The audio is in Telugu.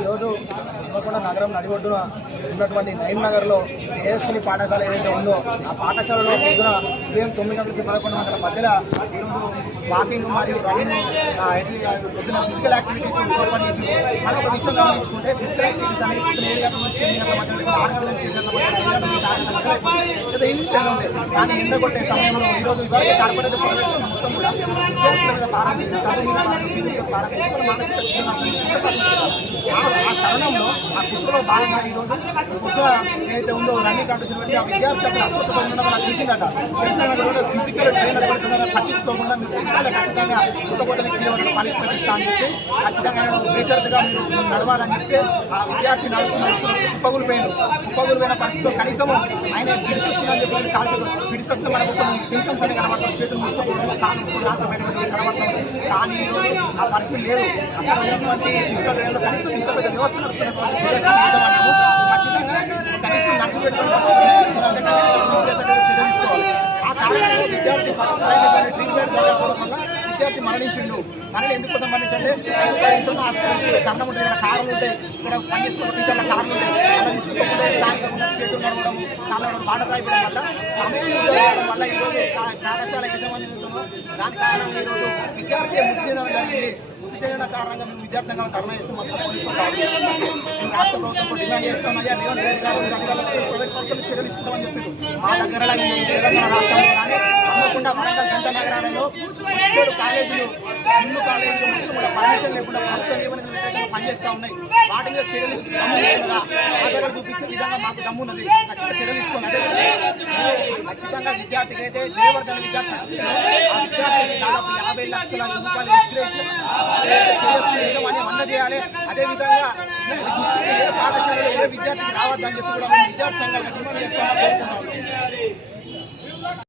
ఈరోజు హన్మకొండ నగరం నడిబొడ్డున ఉన్నటువంటి నయీం నగర్లో ఏఎస్సీ పాఠశాల ఏదైతే ఉందో ఆ పాఠశాలలో పొద్దున ఉదయం 9 గంటల నుంచి 11 గంటల మధ్యలో ఈరోజు వాకింగ్ మరియు రన్నింగ్ పొద్దున ఫిజికల్ యాక్టివిటీస్ ఓపెన్ చేసి మరొక విషయం గమనించుకుంటే ఫిజికల్ యాక్టివిటీస్ అనేది పొద్దున 7 గంటల నుంచి 8 గంటల మధ్య 6 గంటల నుంచి 7 గంటల మధ్య కానీ ఎండ కొట్టే సమయంలో ఈరోజు ఇవాళ కార్పొరేట్ ప్రొడక్షన్ మొత్తం కూడా విద్యార్థుల మీద ప్రారంభించి చదువు మీద ఫీజులు ప్రారంభించి మానసిక ఆ తరుణంలో ఆ గుర్తులో భాగంగా ఈరోజు గుర్తు ఏదైతే ఉందో రన్నింగ్ కాంపిటీషన్ పెట్టి ఆ విద్యార్థి అసలు అస్వస్థత ఉండడం నాకు చూసిందట కూడా ఫిజికల్ ట్రైనర్ పెడుతున్నారో పట్టించుకోకుండా మీరు ఫిజికల్ ఖచ్చితంగా కుట్టబోతని కిలోమీటర్ పనిష్మెంట్ ఇస్తా అని చెప్పి ఖచ్చితంగా బేషరతుగా మీరు నడవాలని చెప్పి ఆ విద్యార్థి నడుస్తున్న కుప్పగులు పోయిన పరిస్థితిలో కనీసం ఆయన ఫిడిస్ వచ్చిందని చెప్పి కాల్చి ఫిడిస్ వస్తే మనకు కొన్ని సింటమ్స్ అని కనబడతాం చేతులు మూసుకోవడం కాలు కనబడతాం కానీ ఆ పరిస్థితి లేదు అక్కడ ఉన్నటువంటి ఫిజికల్ ట్రైనర్లో కనీసం ఇంత పెద్ద వ్యవస్థ ఖచ్చితంగా కనీసం నచ్చి పెట్టుకోవాలి చర్య తీసుకోవాలి. ఆ కారణంలో విద్యార్థి ట్రీట్మెంట్ జరగకపోవడం వల్ల విద్యార్థి మరణించిండు. మరణం ఎందుకోసం మరణించంటే కారణం ఉంటాయి కదా, కారణం ఉంటాయి ఇక్కడ పనిచేసుకున్న టీచర్ల కారణం ఉంటాయి అలా తీసుకోకుండా స్థానికంగా చేతులు నడవడం కారణం బాట తాగిపోవడం వల్ల సమయం వల్ల ఈరోజు పాఠశాల యజమాన్యం దాని కారణం ఈరోజు విద్యార్థి మృతి చెందడం జరిగింది. మృతి చెందిన కారణంగా మేము విద్యార్థి సంఘాలు ధర్నా చేస్తాం. మేము రాష్ట్ర ప్రభుత్వం డిమాండ్ చేస్తామయ్యా రేవంత్ రెడ్డి గారు ప్రైవేట్ పర్సన్లు చర్యలు తీసుకుంటామని చెప్పింది. మా దగ్గర తెలంగాణ రాష్ట్రంలో కానీ హన్మకొండ వరంగల్ జంట నగరాలలో వచ్చేడు కాలేజీలు ఇల్లు కాలేజీలు మొత్తం కూడా పర్మిషన్ లేకుండా ప్రభుత్వ నియమన పనిచేస్తూ ఉన్నాయి. వాటి మీద చర్యలు ఆధారాలు చూపించే విధంగా మాకు దమ్మున్నది. ఖచ్చితంగా చర్యలు తీసుకుని ఖచ్చితంగా విద్యార్థికి అయితే జయవర్ధన విద్యార్థి ఆ విద్యార్థికి దాదాపు 50 లక్షల రూపాయలు ఇన్స్పిరేషన్ అందజేయాలి. అదేవిధంగా పాఠశాలలో ఏ విద్యార్థికి రావద్దని చెప్పి కూడా విద్యార్థి సంఘాలకు డిమాండ్ చేస్తామని కోరుకుంటున్నాం.